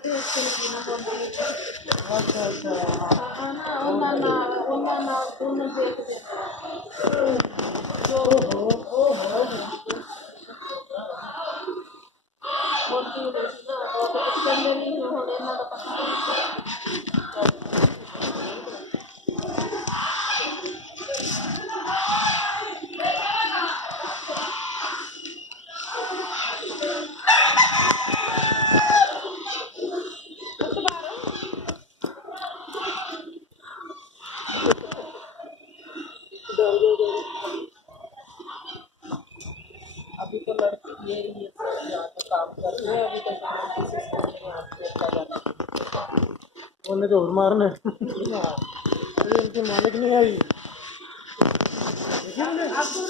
करते हैं इसके लिए ना बोलते अच्छा अच्छा हाँ ना उन्ना दोनों देखते हैं जो ओहो बोलती है ना तो इसके अंदर ही हो लेना तो पता नहीं अभी तो लड़की ये तो काम कर रहे हैं अभी तक किसी से नहीं आते उन्हें तो और मारना है। हाँ अरे उनकी मालिक नहीं आई। आपको